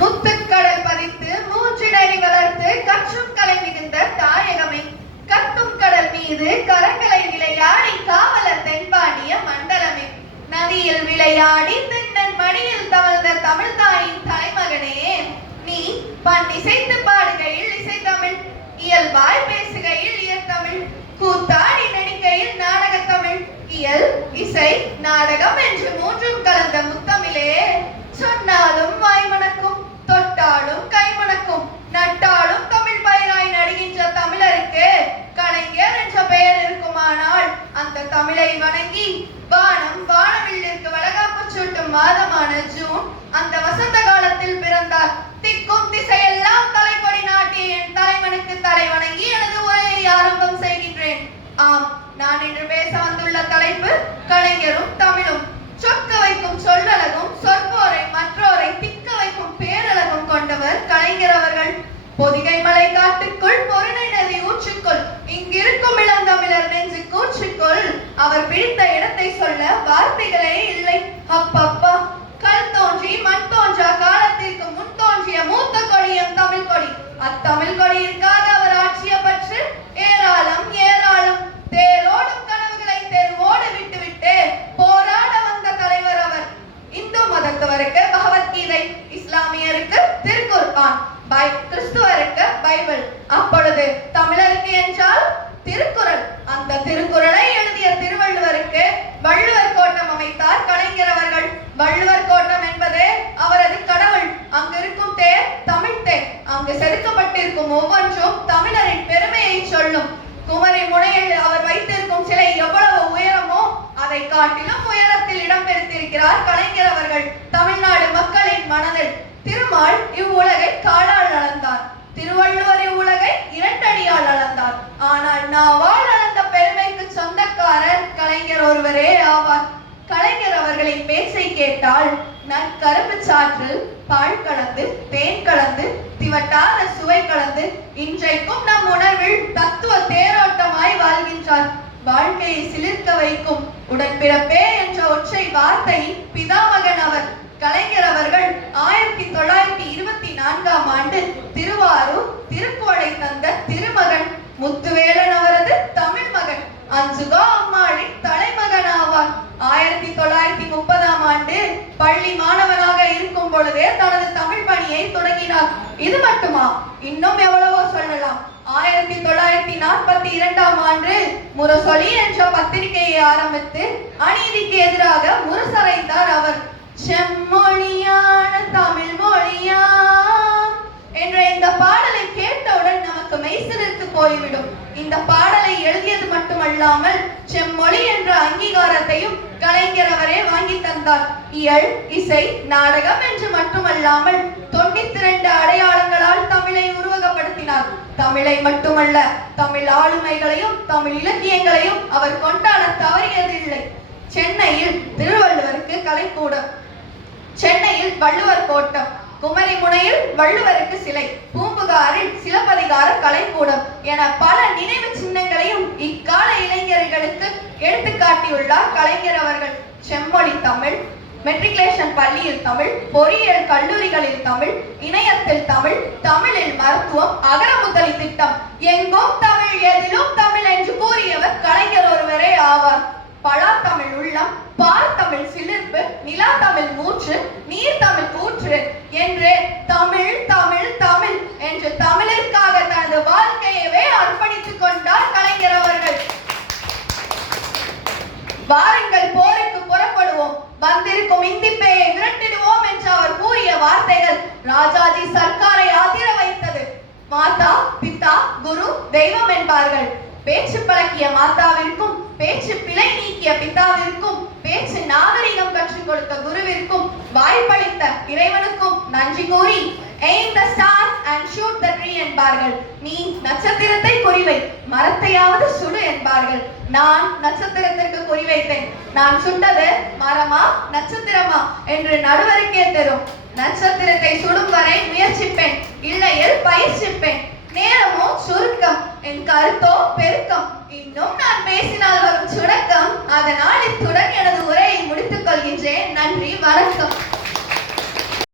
முத்துக்கடல் பதித்து மூச்சிடறி வளர்த்து கற்றும் கலை மிகுந்த தாயகமே, கத்தும் கடல் மீது கரங்களை விளையாடி காவலர் தென்பாண்டிய மண்டலமே, நதியில் விளையாடி தென்னன் மடியில் தவழ்ந்த தமிழ் தாயின் தலைமகனே, நீ பண்ணிசைத்து பாடுகையில் இசைத்தமிழ், இயல்பாய் பேசுகையில் இயற்தமிழ், கூத்தாடி நடிக்கையில் நாடகத்தமிழ், இயல் இசை நாடகம் என்று மூன்றும் கலந்த முத்தமிழே, சொன்னாலும் வாய்மணக்கும் தொட்டாலும் கைமணக்கும் நட்டாலும் தமிழ் பயிராய் நடுகின்ற தமிழருக்கு கலைஞர் என்ற பெயர் இருக்குமானால் அந்த தமிழை வணங்கி வானம் வானவில்லிற்கு வளகாப்பு சூட்டும் மாதமான ஜூன் அந்த வசந்த காலத்தில் பிறந்தார். திக்கும் திசையெல்லாம் தலைக்கொடி நாட்டிய என் தலைவனுக்கு தலை வணங்கி எனது உரையை ஆரம்பம் செய்கின்றேன். ஆம், நான் இன்று பேச வந்துள்ள தலைப்பு கலைஞரும் தமிழும். சொக்க வைக்கும் சொல்லழகும் சொற்போரை மற்றோரை திக்க வைக்கும் பேரழகும் கொண்டவர் கலைஞர் அவர்கள். பொதிகை மலை காட்டுக்குள் பொருணை நதி ஊற்றுக்குள் இங்கிருக்கும் இளந்தமிழர் நெஞ்சு கூற்றுக்குள் அவர் பிடித்த இடத்தை சொல்ல வார்த்தைகளே இல்லை. அப்பப்பா, கல் தோன்றி மண் தோன்றா காலத்திற்கு முன் தோன்றிய மூத்த கொடியும் தமிழ் கொடி. அத்தமிழ் கொடியிற்காக அவர் ஆட்சிய பற்று ஏராளம் ஏராளம். தேரோடும் கனவுகளை தெருவோடு விட்டுவிட்டு போராட வந்த தலைவர் அவர். இந்து மதத்தவருக்கு பகவத்கீதை, இஸ்லாமியருக்கு திருக்குர்ஆன், கிறிஸ்துவருக்கு பைபிள், அப்பொழுது தமிழருக்கு என்றால் திருக்குறள். அந்த திருக்குறளை எழுதிய திருவள்ளுவருக்கு வள்ளுவர் கோட்டம் அமைத்தார் கலைஞர் அவர்கள். வள்ளுவர் கோட்டம் என்பது அவரது கடவுள். அங்கிருக்கும் தேர் தமிழ் தேர். அங்கு செதுக்கப்பட்டிருக்கும் ஒவ்வொன்றும் தமிழரின் பெருமையை சொல்லும். குமரி முனையில் அவர் வைத்திருக்கும் சிலை எவ்வளவு உயரமோ அதை காட்டிலும் உயரத்தில் இடம் பெற்றிருக்கிறார் கலைஞர் அவர்கள். தமிழ்நாடு மக்களின் மனதில் திருமால் இவ்வுலகை காலால் அளந்தார், திருவள்ளுவர் இவ்வுலகை இரண்டடியால் அளந்தார். ஆனால் நாவால் அளந்த பெருமைக்கு சொந்தக்காரர் கலைஞர் ஒருவரே ஆவார். கலைஞர் அவர்களின் பேச்சை கேட்டால் நற்கரும்பு சாற்றில் பால் கலந்து தேன் கலந்து திவட்டான சுவை கலந்து இன்றைக்கும் நம் உணர்வில் தத்துவ தேரோட்டமாய் வாழ்கின்றார். வாழ்க்கையை சிலிர்க்க வைக்கும் உடன்பிறப்பே என்ற ஒற்றை வார்த்தையின் பிதாமகன் அவர். கலைஞர் அவர்கள் 1924ஆம் ஆண்டு திருவாரூர் திருக்கோளை தந்த திருமகன். முத்துவேலன் அவரது தமிழ் மகன். அஞ்சுகா அம்மாளின் தலைமகன் ஆவார். 1930ஆம் ஆண்டு பள்ளி மாணவனாக இருக்கும் பொழுதே தனது தமிழ் பணியை தொடங்கினார். இது மட்டுமா, இன்னும் எவ்வளவோ சொல்லலாம். 1942ஆம் ஆண்டு முரசொலி என்ற பத்திரிகையை ஆரம்பித்து அநீதிக்கு எதிராக முரசறைந்தார் அவர். செம்மொழியான தமிழ் மொழியா என்ற இந்த பாடலை கேட்டவுடன் நமக்கு மெய்சிலிர்த்து போய்விடும். இந்த பாடலை எழுதியது மட்டுமல்லாமல் செம்மொழி என்ற அங்கீகாரத்தையும் கலைஞர் அவரே வாங்கி தந்தார். இயல் இசை நாடகம் என்று மட்டுமல்லாமல் 92 அடையாளங்களால் தமிழை உருவகப்படுத்தினார். தமிழை மட்டுமல்ல, தமிழ் ஆளுமைகளையும் தமிழ் இலக்கியங்களையும் அவர் கொண்டாட தவறியதில்லை. சென்னையில் திருவள்ளுவருக்கு கலைக்கூடம், சென்னையில் வள்ளுவர் கோட்டம், குமரி முனையில் வள்ளுவருக்கு சிலை, பூம்புகாரில் சிலப்பதிகார கலைக்கூடம் என பல நினைவு சின்னங்களையும் இக்கால இளைஞர்களுக்கு எடுத்துக்காட்டியுள்ளார் கலைஞர் அவர்கள். செம்மொழி தமிழ், மெட்ரிகுலேஷன் பள்ளியில் தமிழ், பொறியியல் கல்லூரிகளில் தமிழ், இணையத்தில் தமிழ், தமிழில் மருத்துவம், அகரமுதலி திட்டம், எங்கும் தமிழ் எதிலும் தமிழ் என்று கூறியவர் கலைஞர் ஒருவரே ஆவார். பலா தமிழ் உள்ளம், பால் தமிழ் சிலிர்ப்பு, நிலா தமிழ் மூச்சு, நீர் தமிழ் கூற்று என்று தமிழ் தமிழ் தமிழ் என்று தமிழிற்காக தனது வாழ்க்கையவே அர்ப்பணித்துக் கொண்டார் கலைஞர் அவர்கள். வாருங்கள் போருக்கு புறப்படுவோம், வந்திருக்கும் இந்தி பேயை விரட்டிடுவோம் என்று அவர் கூறிய வார்த்தைகள் ராஜாஜி சர்க்காரை அதிர வைத்தது. மாதா பிதா குரு தெய்வம் என்பார்கள். பேச்சு பழக்கிய மாதாவிற்கும் பேச்சு பிழை நீக்கிய பிதாவிற்கும் பேச்சு நாகரிகம் கற்றுக் கொடுத்த குருவிற்கும் வாய்ப்பளித்த இறைவனுக்கும் நன்றி கூறி aim the star and shoot the tree என்பார்கள். நீ நட்சத்திரத்தை குறிவை, மரத்தையாவது சுடு என்பார்கள். நான் நட்சத்திரத்திற்கு குறிவைத்தேன். நான் சுட்டது மரமா நட்சத்திரமா என்று நடுவருக்கே தரும். நட்சத்திரத்தை சுடும் வரை முயற்சிப்பேன், இல்லையில் பயிற்சிப்பேன். நேரமோ சுருக்கம், என் கருத்தோ பெருக்கம். இன்னும் நான் பேசினால்